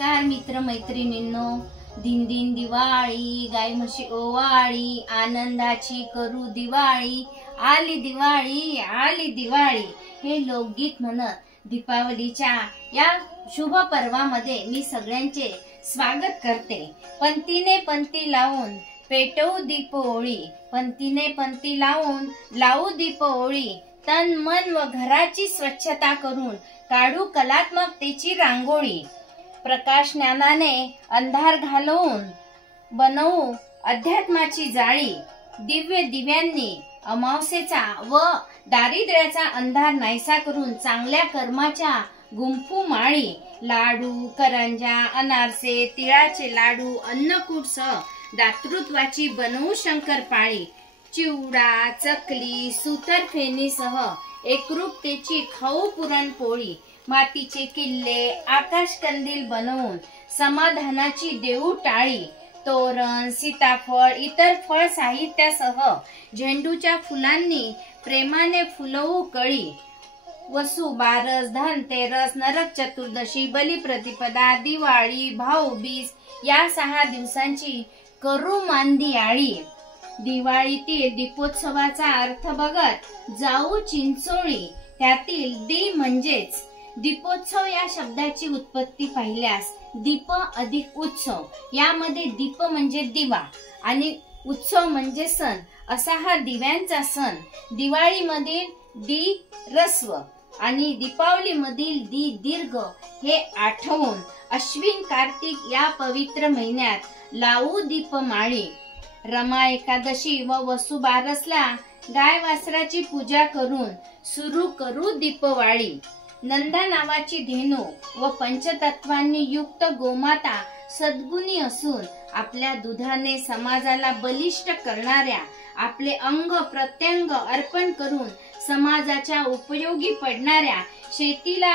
नमस्कार मित्र मैत्रिणींनो, दिनदिन दिवाळी, गाय म्हशी ओवाळी, आनंदाची करू दिवाळी, आली दिवाळी आली दिवाळी हे लोकगीत म्हणत दीपावलीच्या या शुभ पर्वामध्ये मी सगळ्यांचे स्वागत करते। पंक्तीने पंक्ती लावून पेटवू दीप ओळी, पंक्तीने पंक्ती लावून लावू दीप ओळी, तन मन व घराची स्वच्छता करून काढू कलात्मकतेची रांगोळी, प्रकाश ज्ञानाने अंधार घालवून बनवू अध्यात्माची जाळी, दिव्य दिव्यांनी अमावस्येचा व दारिद्र्याचा अंधार नाहीसा करून चांगल्या कर्माच्या गुंफू माळी, लाडू करंजा अनारसे तिळाचे लाडू अन्नकूटसह दातृत्वाची बनवू शंकरपाळी, चिवडा चकली सुतरफेनीसह एकरूपतेची खाऊ पुरणपोळी, मातीचे किल्ले आकाश कंदील बनवून समाधानाची देऊ टाळी, तोरण सीताफळ इतर फळ साहित्यासह झेंडूच्या फुलांनी प्रेमाने फुलवू कळी, वसु बारस धनतेरस नरक चतुर्दशी बलिप्रतिपदा दिवाळी भाऊबीज या 6 दिवसांची करू मांदी आळी, दिवाळीतील दीपोत्सवाचा अर्थ बघत जाऊ चिंचोळी, त्यातील दी म्हणजेच दीपोत्सव या शब्दाची उत्पत्ती पाहिल्यास दीप अधिक उत्सव, यामध्ये दीप म्हणजे दिवा आणि उत्सव म्हणजे सण, असा हा दिव्यांचा सण। दिवाळीमधील दी रस्व आणि दीपावली मधील दी दीर्घ हे आठवून अश्विन कार्तिक या पवित्र महिन्यात लावू दीपमाळी, रमा एकादशी व वसु बारसला गाय वासराची पूजा करून सुरू करू दीपवाळी, नंदा नावाची धेनू व पंचतत्वांनी युक्त गोमाता सद्गुणी असून आपल्या दुधाने समाजाला बलिष्ठ करणाऱ्या, आपले अंग प्रत्यंग अर्पण करून समाजाच्या उपयोगी पडणाऱ्या, शेतीला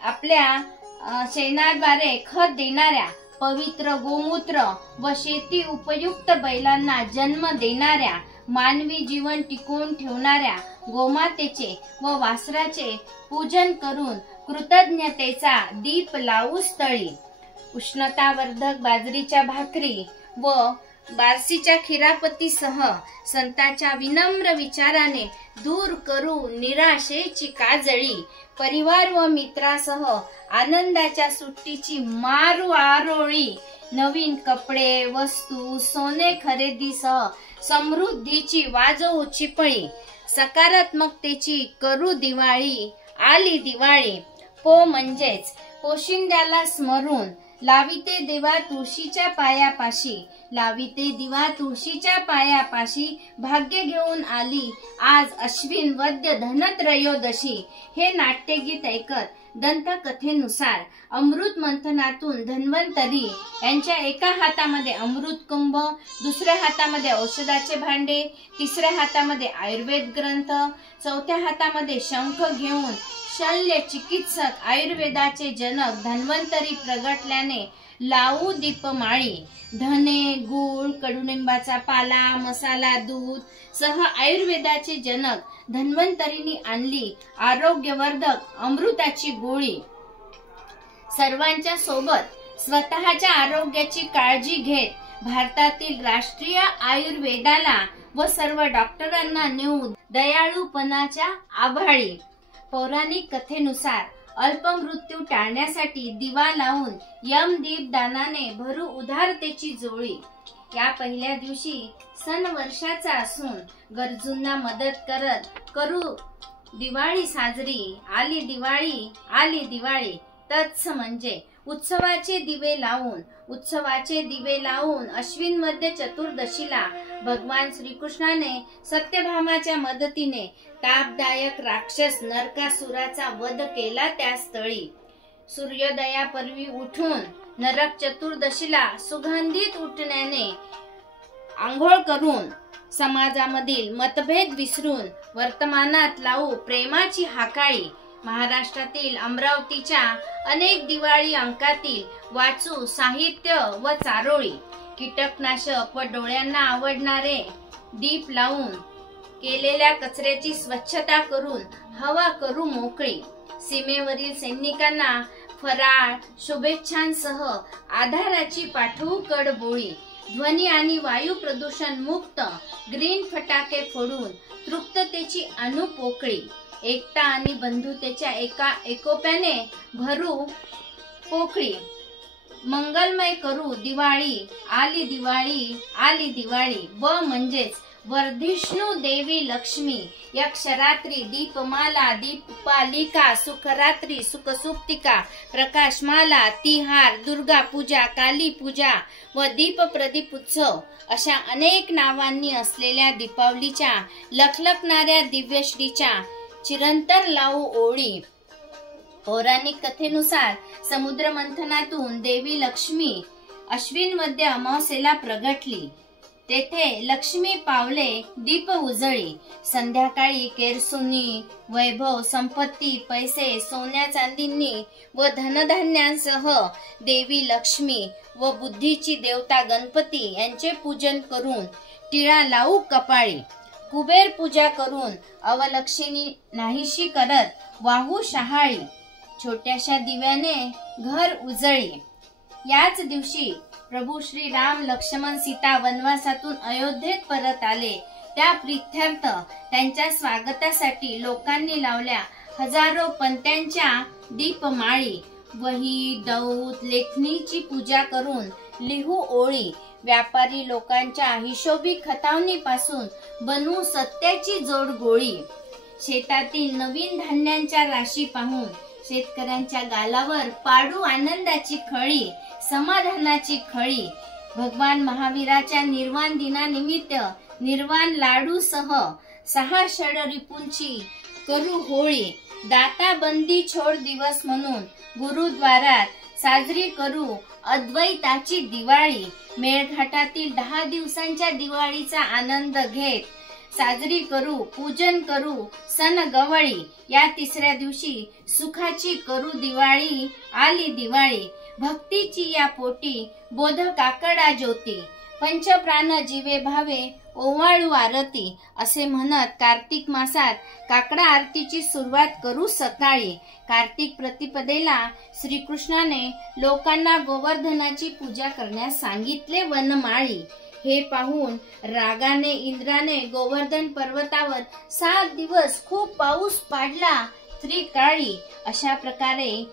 आपल्या शेणाद्वारे खत देणाऱ्या, पवित्र गोमूत्र व शेती उपयुक्त बैलांना जन्म देणाऱ्या, मानवी जीवन टिकवून ठेवणाऱ्या गोमातेचे व वासराचे पूजन करून कृतज्ञतेचा दीप लावू स्थळी, उष्णतावर्धक बाजरीच्या भाकरी व बारसीच्या खिरापतीसह संतांच्या विनम्र विचाराने दूर करू निराशेची काजळी, परिवार व मित्रासह आनंदाच्या सुट्टीची मारू आरोळी, नवीन कपडे वस्तू सोने खरेदीसह समृद्धीची वाजवू चिपळी, सकारात्मकतेची करू दिवाळी आली दिवाळी, पो म्हणजेच पोशिंद्याला स्मरून लाविते देवा तुळशीच्या पायापाशी, लाविते दिवा तुळशीच्या पायापाशी, भाग्य घेऊन आली आज अश्विन वद्य धनत्रयोदशी हे नाट्यगीत ऐकत दंतकथेनुसार अमृत मंथनातून धन्वंतरी यांच्या एका हातामध्ये अमृत कुंभ, दुसऱ्या हातामध्ये औषधाचे भांडे, तिसऱ्या हातामध्ये आयुर्वेद ग्रंथ, चौथ्या हातामध्ये शंख घेऊन शल्य चिकित्सक आयुर्वेदाचे जनक धन्वंतरी प्रगटल्याने लावू दीपमाळी, धने गूळ कडुनिंबाचा पाला मसाला दूध सह आयुर्वेदाचे जनक धन्वंतरींनी आणली आरोग्यवर्धक अमृताची गोळी, सर्वांच्या सोबत स्वतःच्या आरोग्याची काळजी घेत भारतातील राष्ट्रीय आयुर्वेदाला व सर्व डॉक्टरांना नेऊन दयाळूपणाच्या आभाळी, पौराणिक कथेनुसार अल्प मृत्यू टाळण्यासाठी दिवा लावून यम दीपदानाने भरू उदारतेची जोळी, या पहिल्या दिवशी सन वर्षाचा असून गरजूंना मदत करत करू दिवाळी साजरी, आली दिवाळी आली दिवाळी, तत्स म्हणजे उत्सवाचे दिवे लावून अश्विन मध्ये चतुर्दशीला भगवान श्रीकृष्णाने सत्यभामाच्या मदतीने तापदायक राक्षस नरकासुराचा वध केला त्या स्थळी, सूर्योदयापूर्वी उठून नरक चतुर्दशीला सुगंधित उठण्याने आंघोळ करून समाजामधील मतभेद विसरून वर्तमानात लावू प्रेमाची हाकाळी, महाराष्ट्रातील अमरावतीच्या अनेक दिवाळी अंकातील वाचू साहित्य व चारोळी, कीटकनाशक व डोळ्यांना आवडणारे दीप लावून केलेल्या कचऱ्याची स्वच्छता करून हवा करू मोकळी, सीमेवरील सैनिकांना फराळ शुभेच्छांसह आधाराची पाठवू कडबोळी. ध्वनी आणि वायू प्रदूषण मुक्त ग्रीन फटाके फोडून तृप्ततेची अणुपोकळी. एकता आणि बंधुतेच्या एकोप्याने भरू पोकळी. मंगलमय करू दिवाळी, आली दिवाळी, आली दिवाळी. व म्हणजेच वर्धिष्णू देवी लक्ष्मी. यक्षरात्री दीपमाला, दीपालिका, सुखरात्री, सुखसुप्तिका, प्रकाशमाला, तिहार, दुर्गा पूजा, काली पूजा व दीप प्रदीप उत्सव अशा अनेक नावांनी असलेल्या दीपावलीच्या लखलखणाऱ्या दिव्यश्रीच्या चिरंतर लावू ओळी. पौराणिक कथेनुसार समुद्र मंथनातून देवी लक्ष्मी अश्विन मध्ये अमावास्येला प्रगटली. तेथे लक्ष्मी पावले दीप उजळी. संध्याकाळी केरसुनी वैभव, संपत्ती, पैसे, सोन्या चांदींनी व धनधान्यांसह देवी लक्ष्मी व बुद्धीची देवता गणपती यांचे पूजन करून टिळा लावू कपाळी. कुबेर पूजा करून अवलक्षणी नाहीशी करत वाहू शहाळी. छोट्याशा दिव्याने घर उजळी. याच दिवशी प्रभू श्री राम, लक्ष्मण, सीता वनवासातून अयोध्येत परत आले. त्या प्रीत्यर्थ त्यांच्या स्वागतासाठी लोकांनी लावल्या हजारो पंत्यांच्या दीपमाळी. वही, दौत, लेखणीची पूजा करून लिहू ओळी. व्यापारी लोकांच्या हिशोबी खतावणीपासून बनवू सत्याची जोड गोळी. शेतातील नवीन धान्यांच्या राशी पाहून शेतकऱ्यांच्या गालावर पाडू आनंदाची खळी, समाधानाची खळी. भगवान महावीराच्या निर्वाण दिनानिमित्त निर्वाण लाडूसह 6 षडरिपूंची करू होळी. दाता बंदी छोड दिवस म्हणून गुरुद्वारात साजरी करू अद्वैताची दिवाळी. मेळघाटातील 10 दिवसांच्या दिवाळीचा आनंद घेत साजरी करू, पूजन करू सन गवळी. या तिसऱ्या दिवशी सुखाची करू दिवाळी, आली दिवाळी. भक्तीची या पोटी बोध काकडा ज्योती. पंचप्राण जीवे भावे ओवाळू आरती असे म्हणत कार्तिक मासात काकडा आरतीची सुरुवात करू सकाळी. कार्तिक प्रतिपदेला श्रीकृष्णाने लोकांना गोवर्धनाची पूजा करण्यास सांगितले वनमाळी. हे पाहून रागाने इंद्राने गोवर्धन पर्वतावर 7 दिवस खूप पाऊस पाडला त्रिकाळी. अशा प्रकारे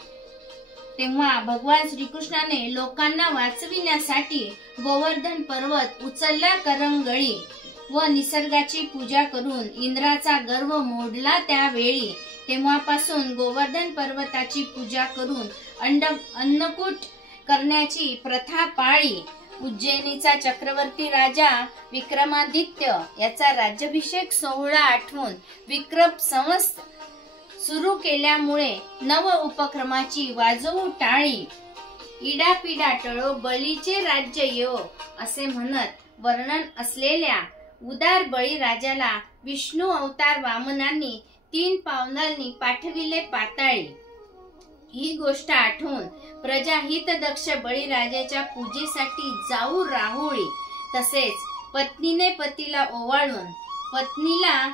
तेव्हा भगवान श्रीकृष्णाने लोकांना वाचविण्यासाठी गोवर्धन पर्वत उचलला करंगळी व निसर्गाची पूजा करून इंद्राचा गर्व मोडला त्यावेळी. तेव्हापासून गोवर्धन पर्वताची पूजा करून अन्नकूट करण्याची प्रथा पाळी. उज्जैनीचा चक्रवर्ती राजा विक्रमादित्य याचा राज्याभिषेक सोहळा आठवून विक्रम संवत्सर सुरू केल्यामुळे नव उपक्रमाची वाजवू टाळी. इडापिडा टळो बळीचे राज्य येवो असे म्हणत वर्णन असलेल्या उदार बळी राजाला विष्णू अवतार वामनांनी 3 पावलांनी पाठविले पाताळी. ही गोष्ट आठवून प्रजाहित दक्ष बळीराजाच्या पूजेसाठी जाऊ राहुळी. तसेच पत्नीने पतीला ओवाळून पत्नीला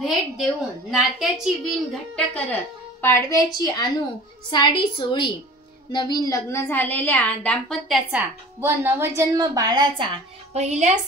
भेट देऊन नात्याची विण घट्ट करत पाडव्याची आणू साडी चोळी. नवीन लग्न झालेल्या दाम्पत्याचा व नवजन्म बाळाचा पहिल्या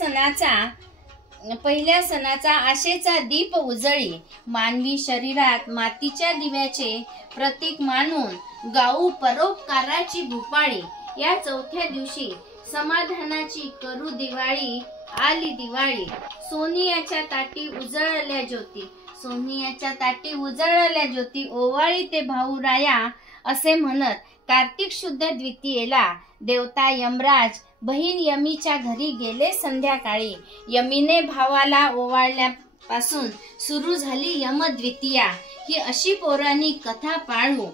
सणाचा आशेचा दीप उजळी. मानवी शरीरात मातीच्या दिव्याचे प्रतीक मानून गाऊ परोपकाराची भूपाळी. या चौथ्या दिवशी समाधानाची करू दिवाळी, आली दिवाळी. सोनियाच्या ताटी उजळल्या ज्योती, सोनियाच्या ताटी उजळल्या ज्योती. ओवाळी ते भाऊराया असे म्हणत कार्तिक शुद्ध द्वितीयेला देवता यमराज बहीण यमीच्या घरी गेले संध्याकाळी. यमीने भावाला ओवाळल्यापासून सुरू झाली यम द्वितीया. ही अशी पौराणिक कथा पाळू.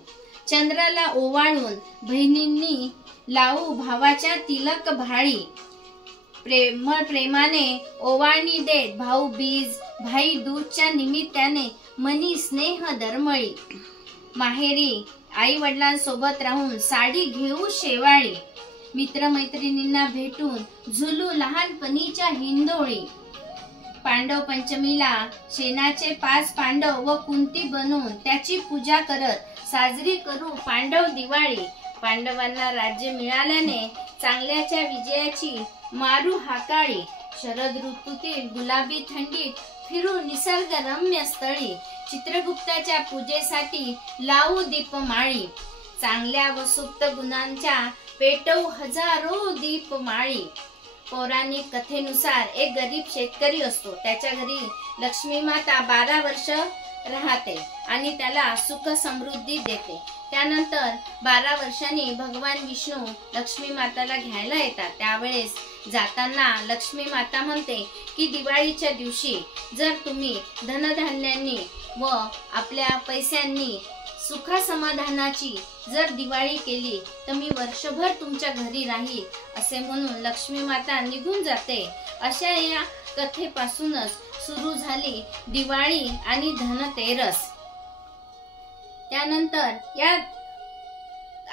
चंद्राला ओवाळून बहिणींनी लावू भावाच्या तिलक भाळी. प्रेमाने ओवाळणी देत भाऊ बीज भाई दूजच्या निमित्ताने मनी स्नेह दरमळी. माहेरी आई वडिलांसोबत राहून साडी घेऊ शेवाळी. मित्रमैत्रिणींना भेटून झुलू लहानपणीच्या हिंदोळी. पांडव पंचमीला शेणाचे 5 पांडव व कुंती बनवून त्याची पूजा करत साजरी करू पांडव दिवाळी. पांडवांना राज्य मिळाल्याने चांगल्याच्या विजयाची मारू हाकाळी. शरद ऋतूतील गुलाबी थंडीत फिरू निसर्गरम्य स्थळी. चित्रगुप्ताच्या पूजेसाठी लावू दीपमाळी. चांगल्या व सुप्त गुणांच्या पेटवू हजारो दीपमाळी. पौराणिक कथेनुसार एक गरीब शेतकरी असतो. त्याच्या घरी लक्ष्मी माता 12 वर्ष राहते आणि त्याला सुख समृद्धी देते. त्यानंतर 12 वर्षांनी भगवान विष्णू लक्ष्मी माताला घ्यायला येतात. त्यावेळेस जाताना लक्ष्मी माता म्हणते की दिवाळीच्या दिवशी जर तुम्ही धनधान्यांनी व आपल्या पैशांनी सुख समाधानाची जर दिवाळी केली तर मी वर्षभर तुमच्या घरी राहील, असे म्हणून लक्ष्मी माता निघून जाते. अशा या कथेपासूनच सुरू झाली दिवाळी आणि धनतेरस. त्यानंतर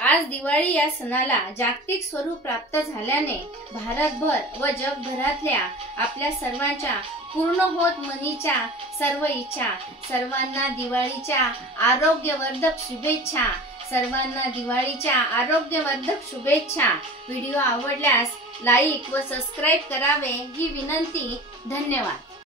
आज दिवाळी या सणाला जागतिक स्वरूप प्राप्त झाल्याने भारतभर व जगभरातल्या आपल्या सर्वांच्या पूर्ण होत मनीच्या सर्व इच्छा. सर्वांना दिवाळीच्या आरोग्यवर्धक शुभेच्छा. सर्वांना दिवाळीच्या आरोग्यवर्धक शुभेच्छा. व्हिडिओ आवडल्यास लाईक व सबस्क्राईब करावे ही विनंती. धन्यवाद.